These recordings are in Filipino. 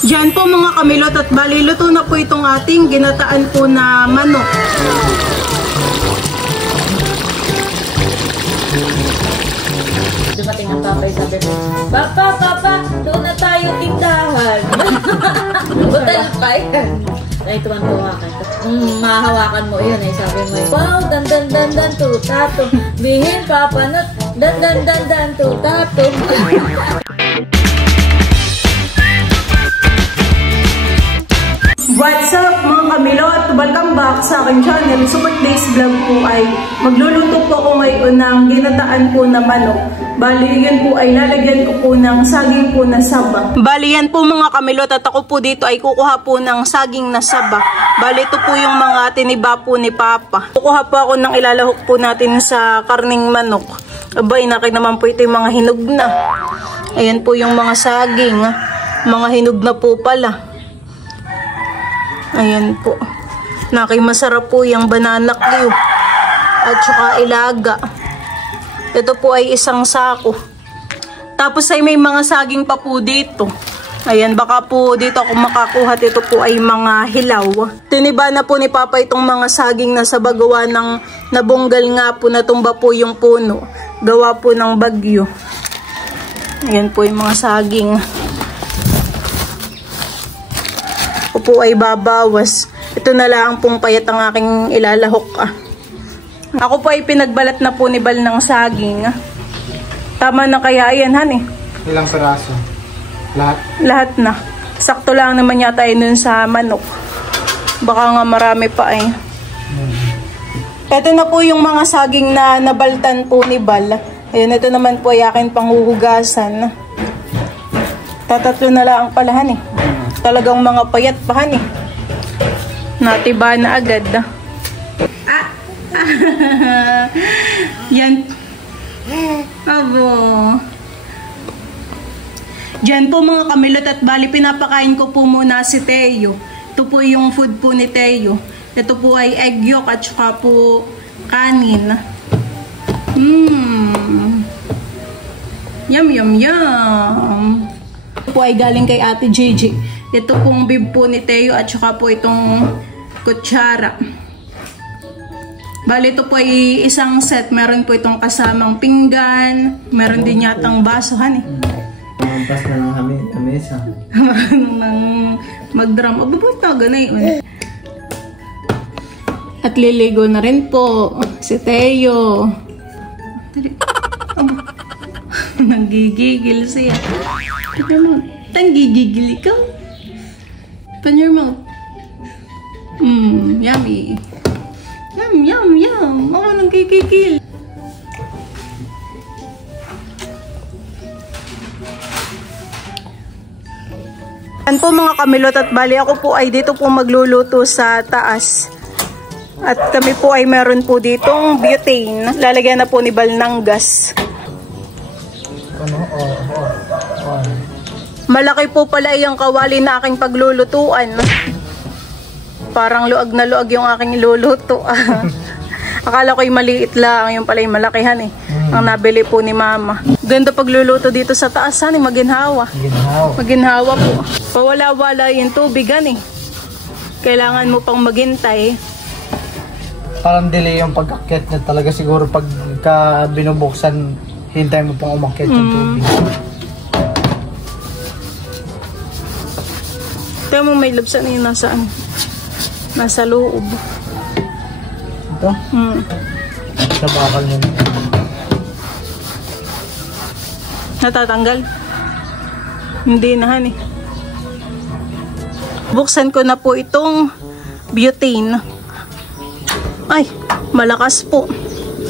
Diyan po mga kamilot at bali luto na po itong ating ginataan po na manok. Dumating ang papay, sabi ko, Papa, doon na tayo tindahan. Butal pa yan. Ay, tuwan-tuwa ka. Mahawakan mo yun eh. Sabi mo, wow, dan tutato. Bihin, papanot, dan tutato. What's up mga kamilot? Welcome back sa aking channel. So for today's vlog po ay magluluto po ako ngayon ng ginataan po na manok. Bali yan po ay lalagyan ko po ng saging po na saba. Bali yan po mga kamilot at ako po dito ay kukuha po ng saging na saba. Bali ito po yung mga tiniba po ni Papa. Kukuha po ako ng ilalahok po natin sa karning manok. Abay, nakin naman po ito yung mga hinog na. Ayan po yung mga saging. Mga hinog na po pala. Ayan po. Masarap po yung banana cue. At saka ilaga. Ito po ay isang sako. Tapos ay may mga saging pa po dito. Ayan, baka po dito ako makakuha. Ito po ay mga hilaw. Tiniba na po ni Papa itong mga saging na sa bagawa ng nabunggal nga po, natumba po yung puno. Gawa po ng bagyo. Ayan po yung mga saging. Po ay babawas. Ito na lang pong payat ang aking ilalahok. Ako po ay pinagbalat na po ni Bal ng saging. Tama na kaya yan, han eh. Ilang piraso? Lahat? Lahat na. Sakto lang naman yata yun sa manok. Baka nga marami pa eh. Ito na po yung mga saging na nabaltan po ni Bal. Ayun, ito naman po ay akin panghuhugasan. Tatatlo na lang palahan eh. Talagang mga payat pahan eh. Natiba na agad. Yan. Abo. Diyan po mga kamilot at bali pinapakain ko po muna si Teo. Ito po yung food po ni Teo. Ito po ay egg yolk at saka po kanin. Yum yum yum. Ito po ay galing kay Ate JJ. Ito pong bib po ni Teo at saka po itong kutsara. Bali ito po ay isang set. Meron po itong kasamang pinggan. Meron din yatang basohan eh. Mampas na ng kamesa. Marunong mag-drum. Ababot na ganay. At liligo na rin po si Teo. Nanggigigil siya. Tanggigigil ikaw. Open your mouth. Yummy. Yum. Ako nagkikikil. Yan po mga kamilot at bali ako po ay dito po magluluto sa taas. At kami po ay meron po ditong butane. Lalagyan na po ni Bal ng gas. Malaki po pala yung kawali na aking paglulutuan. Parang luag na luag yung aking luluto. Akala ko'y maliit lang, yung pala yung malakihan eh. Ang nabili po ni Mama. Ganda pagluluto dito sa taas, han eh, maginhawa. Maginhawa po. Pawala-wala yung tubigan eh. Kailangan mo pang maghintay. Parang delay yung pag-akyat niya talaga siguro pagka binubuksan, hintay mo pang umakyat yung tubig. Tignan mo may labsan na yun nasa loob. Ito? Sa bakal niya. Natatanggal? Hindi na han eh. Buksan ko na po itong butane. Ay, malakas po.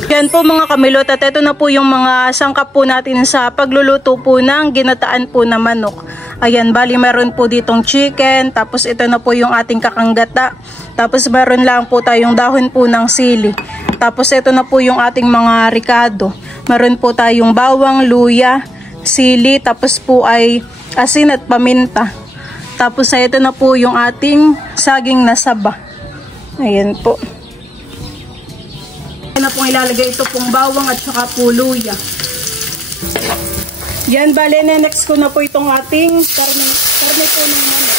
Yan po mga kamilot at ito na po yung mga sangkap po natin sa pagluluto po ng ginataan po na manok. Ayan, bali meron po ditong chicken, tapos ito na po yung ating kakanggata. Tapos meron lang po tayong dahon po ng sili. Tapos ito na po yung ating mga ricado. Meron po tayong bawang, luya, sili, tapos po ay asin at paminta. Tapos ito na po yung ating saging na saba. Ayan po. Na pong ilalagay ito pong bawang at saka po luya. Yan, bale, next ko na po itong ating karne. Karne po ng manok.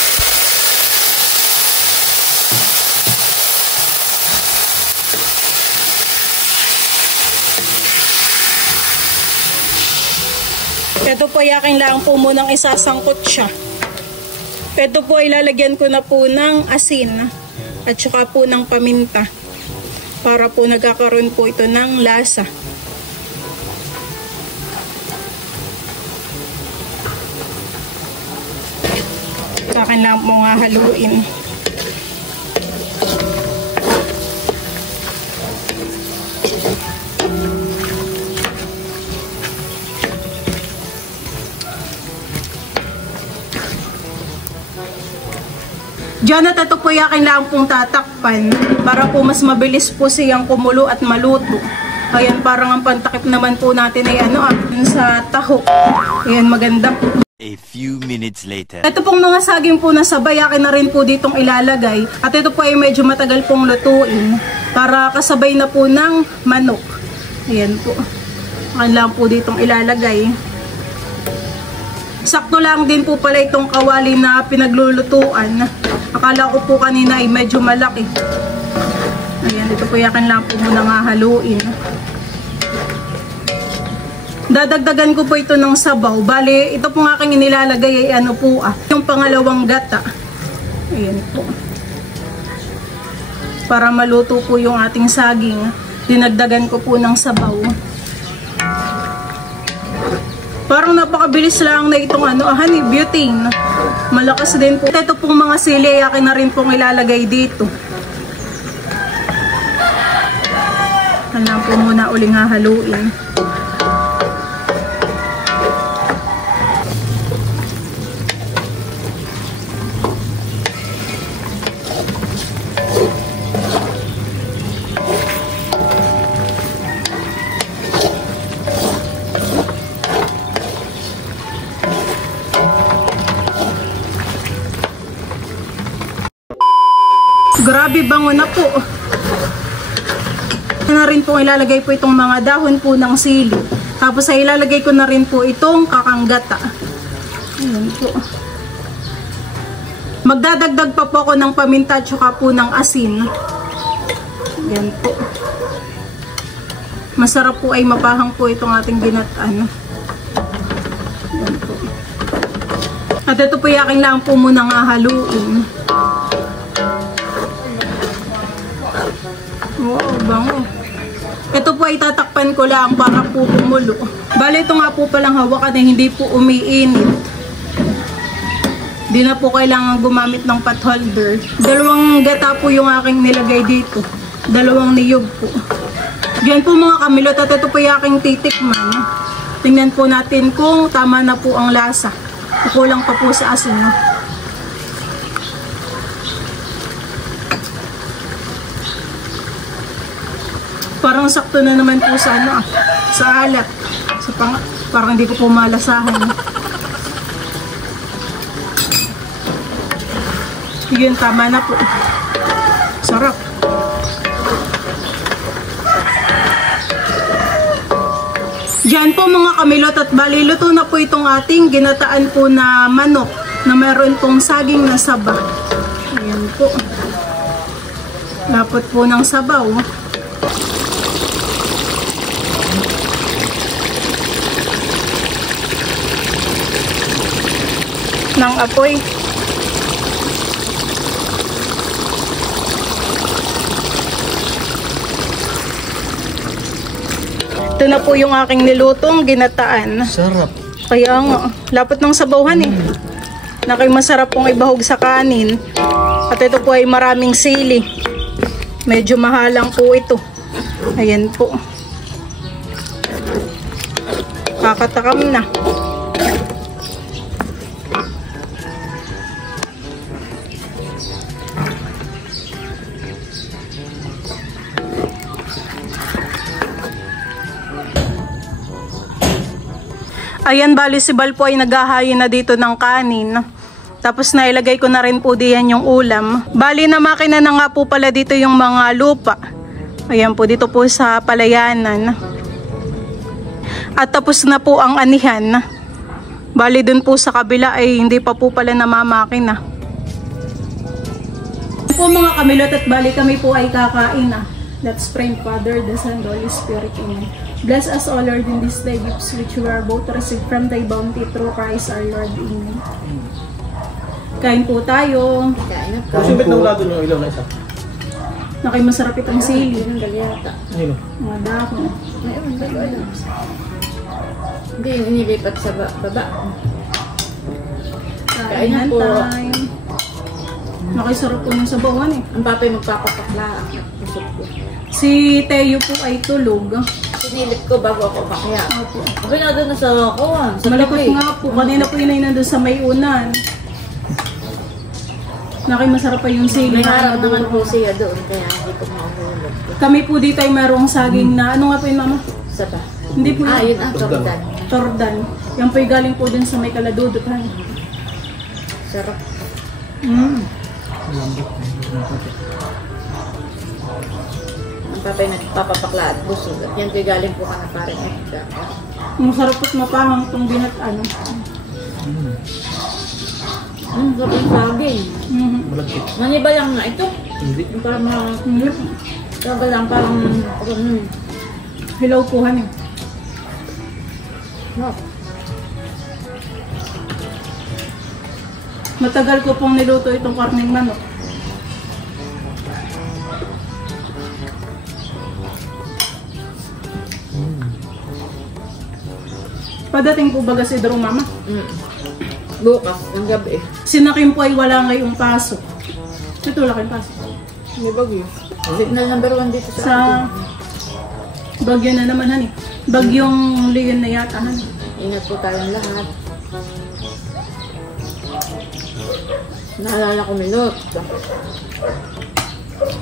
Ito po yaking lang po munang isasangkot siya. Ito po ilalagyan ko na po ng asin at saka po ng paminta para po nagkakaroon po ito ng lasa. Akin lang po nga haluin. Diyan at ito po yakin lang pong tatakpan para po mas mabilis po siyang kumulo at maluto. Ayan, parang ang pantakip naman po natin ay sa taho. Ayan, maganda po. A few minutes later. Ito pong mga saging po na sabay, akin na rin po ditong ilalagay. At ito po ay medyo matagal pong lutuin para kasabay na po ng manok. Ayan po. Akin lang po ditong ilalagay. Sakto lang din po pala itong kawali na pinaglulutuan. Akala ko po kanina ay medyo malaki. Ayan, ito po yakin lang po muna nga haluin. Dadagdagan ko po ito ng sabaw. Bale, ito po aking inilalagay ay yung pangalawang gata. Ayan po. Para maluto po yung ating saging, dinagdagan ko po ng sabaw. Parang napakabilis lang na itong honey butane. Malakas din po. Ito pong mga sili, akin na rin pong ilalagay dito. Alam po muna uling hahaluin. Grabe, bango na po. Na rin po ilalagay po itong mga dahon po ng sili. Tapos ay ilalagay ko na rin po itong kakanggata. Ayan po. Magdadagdag pa po ako ng paminta at saka po ng asin. Ayan po. Masarap po ay mapahang po itong ating ginataan. Ayan po. At ito po yakin lang po muna nga haluin. Wow, bango. Ito po ay tatakpan ko lang para po kumulo. Bale, ito nga po palang hawakan na hindi po umiinit. Di na po kailangan gumamit ng pot holder. 2 gata po yung aking nilagay dito. 2 niyog po. Diyan po mga kamilot at ito po yung aking titikman. Tingnan po natin kung tama na po ang lasa. Kukulang pa po sa asin. Parang sakto na naman po sa sa alat. Parang hindi ko po malasahan. Yun, tama na po. Sarap. Diyan po mga kamilot at bali, luto na po itong ating ginataan po na manok na meron pong saging na saba. Ayan po. Lapot po ng sabaw. Ng apoy. Ito na po yung aking nilutong ginataan. Sarap. Kaya nga, lapot ng sabawan na kay masarap pong ibahog sa kanin. At ito po ay maraming sili. Medyo mahalang po ito. Ayan po. Kakatakam na. Ayan, bali si Bal po ay naghahayin na dito ng kanin. Tapos nailagay ko na rin po diyan yung ulam. Bali na makina na nga po pala dito yung mga lupa. Ayan po, dito po sa palayanan. At tapos na po ang anihan. Bali dun po sa kabila ay hindi pa po pala namamakina. Po mga kamilot at bali kami po ay kakain na. Let's pray. Father, the Son, the Holy Spirit. Amen. Bless us all, Lord, in this day gifts which we are about to receive from Thy bounty through Christ our Lord. Amen. Kain po tayo. Kain na po. Masubit na ulado ng ilaw na isa. Nakay masarap itong sili. Ang galyata. Ayun o. Mga dahon. Ay, ang galyata. Hindi, inilipat sa baba. Kain na po. Time. Nakisarap po ng sabawan eh. Ang papay magpapapakla. Pusok ko. Si Teo po ay tulog. Sinilip ko bago ako umakyat. Opo. Okay na doon na sa kawan. Sa Malikot tabi. nga po. Kanina po yun ay nandun sa may unan. Nakay masarap pa yung sili. May harap naman po siya doon. Kaya hindi ko maulog. Kami po dito ay merong saging na, ano nga po yun mama? Saba. Hindi po Ah, yun. yun ang tordan. Tordan. Yan po yung galing po dun sa may kaladudutan. Sarap. Ang papay nagpapapakla at busog. At yan ko'y galing po ka na parang ekta. Masarap po't mapahang itong binat ano. Sarap yung saging. Malagkit. Maniba lang nga ito. Hindi. Yung parang taga lang parang Hilaw po han eh. no. Matagal ko pong niluto itong karning manok. Padating po baga si Drew mama. Bukas, ng gabi. Sinakim po ay wala ngayong pasok. Ito laking pasok. May bagyo. Signal number 1 dito sa Sa bagyo na naman han eh. Bagyong Leon na yata han. Ingat po tayong lahat. Naalala ko Milot.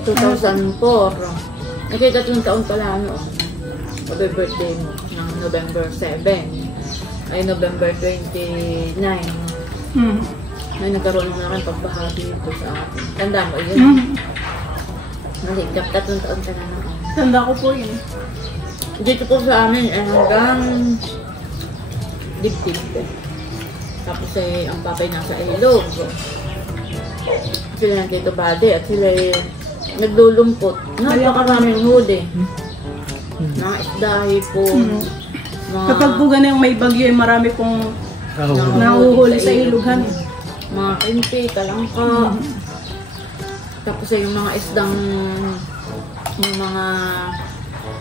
2004. Nakita 3 taon pala ano. Birthday mo ng November 7. Ay November 29. May nagkaroon na rin pagbaha dito sa atin. Tanda mo yun? Maligap, 3 taon ka na naman. Tanda ko po yun. Dito po sa amin ay hanggang dibdib. Tapos ay ang papay nasa ilog. Sila ng Tito Bade at sila ay naglulumpot. Napakaraming huli. Mga isdahi po. Kapag po ganun yung may bagyo ay marami pong nahuhuli sa ilughan. Mga kimpi, talangka. Tapos ay yung mga isdang yung mga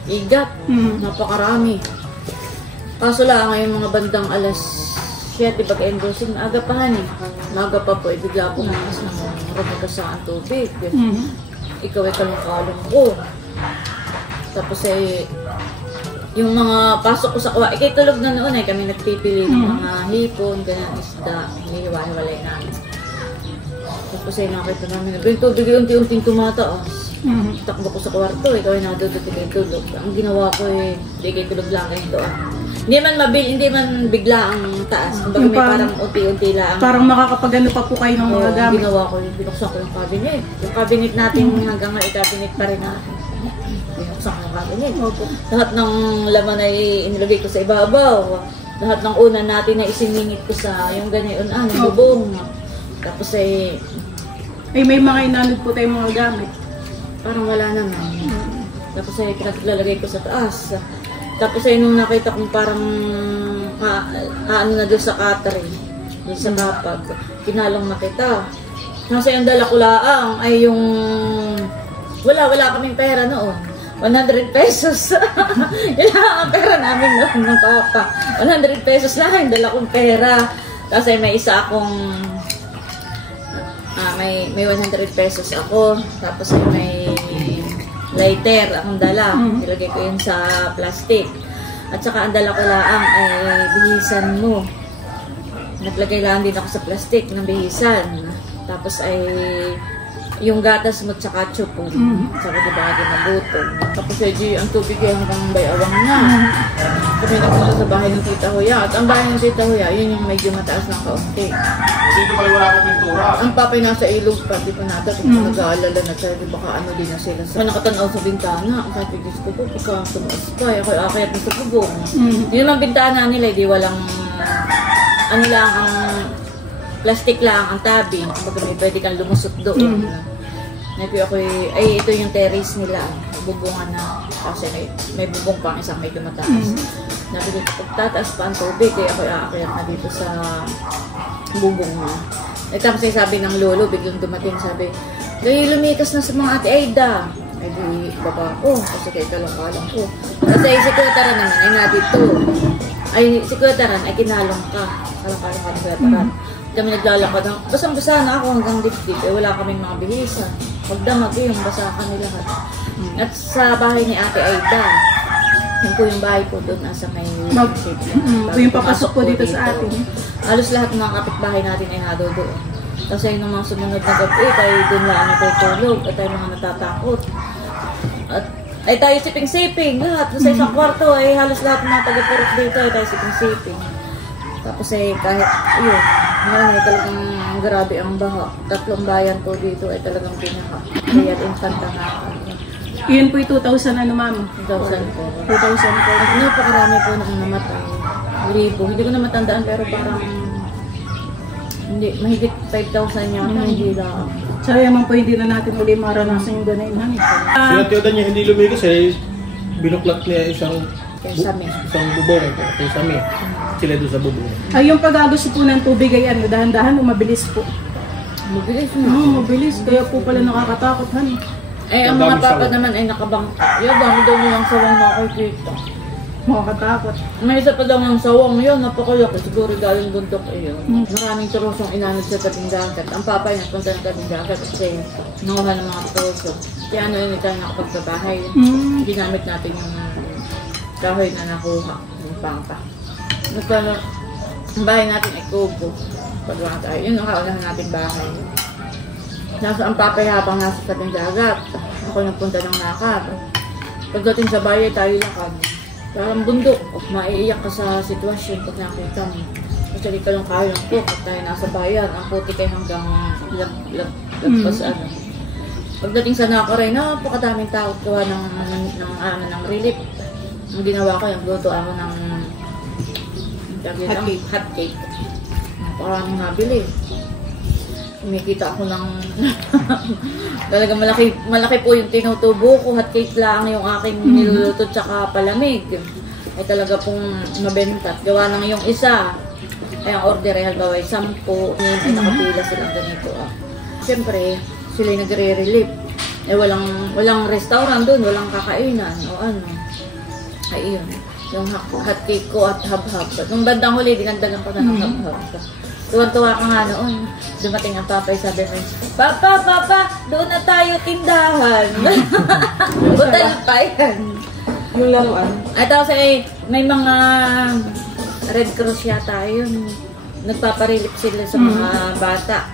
igat. Napakarami. Kaso lang ngayon mga bandang alas 7 pag-endosing, maaga pa han eh. Maaga pa po, bigla po mas ng rumagasan ang tubig. Ikaw ay kalong-kalong ko. Tapos ay yung mga pasok ko sa kuha, ikay tulog na noon eh, kami nagpipili ng mga hipon, ganyan, isda, hinihiwa-hiwalay namin. Tapos ay nakita namin na yung tubig ay unti-unting tumataas. Takbo ko sa kwarto, ikaw ay nadudot, ikay tulog. Ang ginawa ko eh, ikay tulog lang kayo doon. Hindi man bigla ang taas. Kumbaga may parang unti-unti lang. Parang makakapagano pa po kayo ng mga gamit. Ginawa ko yung binuksan ko yung cabinet. Yung cabinet natin hanggang ngayon, cabinet pa rin natin. Binuksan ko yung cabinet. Lahat ng laman ay inilagay ko sa ibabaw. Lahat ng unan natin ay isiningit ko sa yung ganyan, bubong. Tapos ay may mga inanod po tayong mga gamit. parang wala naman. Tapos ay pinaglalagay ko sa taas. Tapos ay nung nakita kong parang ano na doon sa catering, doon sa kapag, kinalong na kita. Kasi ang dala ko laang ay yung wala kaming pera noon. 100 pesos. Yun lang ang pera namin noon ng papa. 100 pesos lang yung dala kong pera. Tapos ay may isa akong may 100 pesos ako. Tapos ay may lighter akong dala. Ilagay ko yun sa plastic. At saka ang dala ko laang ay bihisan mo. Naglagay lang din ako sa plastic ng bihisan. Tapos ay yung gatas mo tsaka chupo. Saka diba agad nabutong. Tapos ay ang tubig ay hanggang bayawang na. Kami nagpunta sa bahay ng Tita Huya. At ang bahay ng Tita Huya, yun yung medyo mataas ng kaunti. Dito pala wala akong pintura. Ang papay nasa ilog pa, di pa natin. Kung nag-aalala na tayo, baka ano din na sila. Kung nakatanaw sa bintana, ang sabi ko po, pagka tumaas pa, ako akayat na sa bubong. Yun naman bintana nila, di walang ano lang ang plastic lang ang tabi. Kumbaga may pwede kang lumusot doon. Napi ako ay ito yung terrace nila. Bubungan na kasi may bubong pang isang medyo mataas. Napi dito pagtataas pa ang tubig kaya ako aakyat na dito sa bubong na. At tapos ay sabi ng lolo, biglang dumating sabi, "Kayo lumikas na sa mga Ate Aida." Ay di baba ko kasi kay kalong-kalong ko. Kasi si Kuya Taran naman ay nandito. Ay si Kuya Taran ay kinalong ka. Kalong-kalong ka ni Kuya Taran. Kami naglalakad ng basang-basa na ako hanggang dipdip. Eh, wala kaming mga bihisa. Magdamag yung basa kami lahat. At sa bahay ni Ate Aida, yun po yung bahay ko doon nasa may yung papasok po dito sa atin. Halos lahat ng mga kapitbahay natin ay nado doon. Kasi nung mga sumunod na gabi, tayo doon lang natutulog at tayo mga natatakot. At ay tayo siping-siping lahat. Sa isang kwarto ay halos lahat ng mga taga-purok dito ay tayo siping-siping. Tapos ay kahit yun, ngayon ay talagang grabe ang baha. 3 bayan po dito ay talagang pinaha. Kaya infanta nga. Yun po yung 2000 ano ma'am? 2004. 2004. Napakarami po nang namatay. Libo. Hindi ko na matandaan pero parang hindi, mahigit 5,000 yun. Hindi lang. Sayang man po hindi na natin uli maranasan yung ganayin namin. Sinatiyudan niya hindi lumigas eh. Binuklat niya isang Sami. bubong. Kay Sami. Sila doon sa bubong. Ay yung pag-agos po ng tubig ay ano, dahan-dahan o mabilis po? Mabilis na. Oo, mabilis. Kaya po pala nakakatakot han. Eh, ang mga papa naman ay nakabang. Dami daw nilang sawang nakakita. Makakatakot. May isa pa daw ng sawang yun, napakalaki. Siguro galing bundok eh yun. Maraming trosong inanod sa tabing dagat. Ang papa ay nagpunta ng tabing dagat kasi nanguha ng mga troso. Kaya ano yun, tayo nakapagsabahay. Ginamit natin yung kahoy na nakuha. Yung pangpa. Nagkano, ang bahay natin ay kubo. Pagwang tayo. Yun ang kaunahan natin bahay. Nasa ang papa ay habang nasa tabing dagat. Ako nagpunta ng nakab. Pagdating sa bahay tayo lakad. Parang bundok. Maiiyak ka sa sitwasyon pag nakita mo. Kasi di ka lang kaya ng po. Pag tayo nasa bayan, ang puti kayo hanggang lagpas ano. Pagdating sa Nakaray, napakadaming tao gawa ng relief. Ang ginawa ko, yung luto ako ng hot cake. Parang nabili. Kumikita ako ng talagang malaki po yung tinutubo ko. Hot cake lang yung aking niluluto tsaka palamig. Ay talaga pong mabenta. Gawa ng yung isa. Ay ang order ay halimbawa ay 10. Ay nakapila silang ganito. Siyempre, sila nagre-relief. Eh walang restaurant doon, walang kakainan o ano. Ay yun. Yung hot cake ko at hab-hab. Nung bandang huli, dinagdagan pa na ng hab-hab. Tuwan-tuwa ka nga noon. Dumating ang papa, sabi mo, Papa, doon na tayo tindahan. Butal pa yan. Yung laruan. At tapos may mga Red Cross yata yun. Nagpaparilip sila sa mga bata.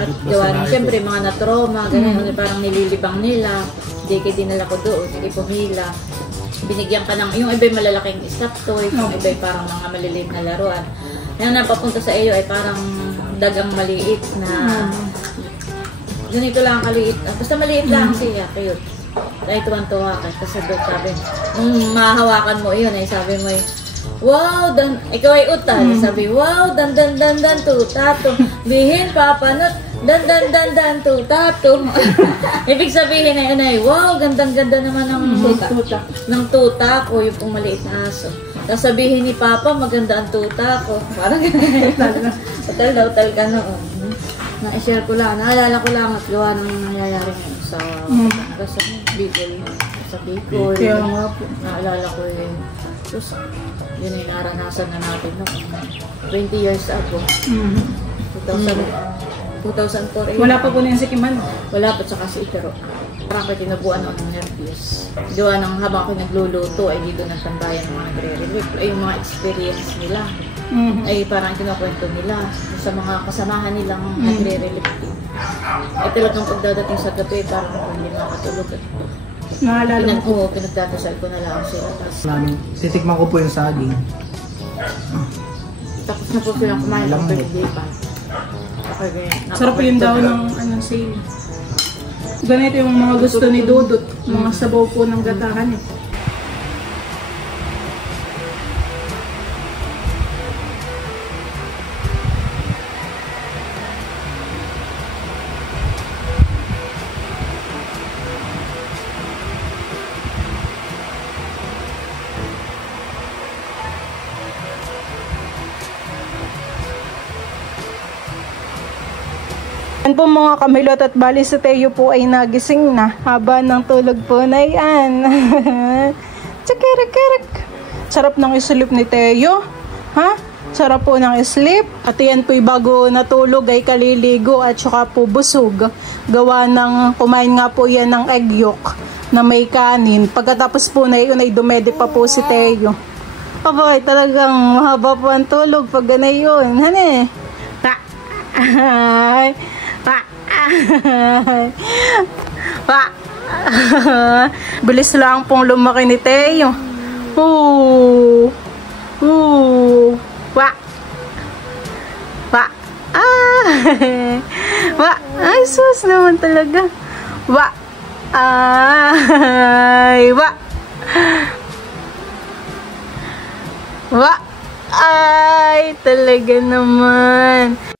At gawa nung siyempre mga na-trauma, ganyan, parang nililibang nila. Hindi kayo dinala ko doon, hindi pumila. Binigyan ka ng, yung iba'y malalaking stop toys, yung iba'y parang mga maliliit na laruan. Yung napapunta sa iyo ay parang dagang maliit na ganito lang kaliit. Basta maliit lang siya, cute. Ay tuwan-tuwa ka. Tapos sabi, mahahawakan mo yun, ay sabi mo, wow, ikaw ay utal. Sabi, wow, dan tutato. Bihin, papanot, dan tutato. Ibig sabihin ay, wow, gandang-ganda naman ng tuta ko, yung pong maliit na aso. Tapos sabihin ni Papa, maganda ang tuta ko. Parang utal ka noon. Na-share ko lang, naalala ko lang at gawa ng nangyayari ngayon sa Bicol. Sa Bicol. Kaya nga po. Naalala ko Sus, yun ay naranasan na natin noon. 20 years ago. 2004. Wala pa po na yung sikiman. Wala pa, tsaka si Itero. Parang kayo tinabuan ako ng nervous. Gawa ng habang ako nagluluto, ay dito nagtambayan ng mga nagre-relief. Ay yung mga experience nila. Ay parang kinukwento nila sa mga kasamahan nilang nagre-relief. Ay talagang pagdadating sa gabi, parang hindi makatulog. Naalala mo po. Pinagdadasal ko na lang sila. Titikman ko po yung saging. Tapos na po silang kumain ng pagdipan. Sarap po yung daw ng sale. Ganito yung mga gusto ni Dudut. Mga sabaw po ng gatahan eh. Yan po mga kamilot at bali si Teo po ay nagising na. Haba ng tulog po na yan. Tsakirik-kirik. Sarap ng islip ni Teo. Ha? Sarap po ng sleep. At yan po bago natulog ay kaliligo at saka po busog. Gawa ng kumain nga po yan ng egg yolk na may kanin. Pagkatapos po na yun ay dumede pa po si Teo. Abay, talagang mahaba po ang tulog pag ganayon. Hane? Bilis lang pong lumaki ni Teo. Ay, sus naman talaga. Ay, talaga naman.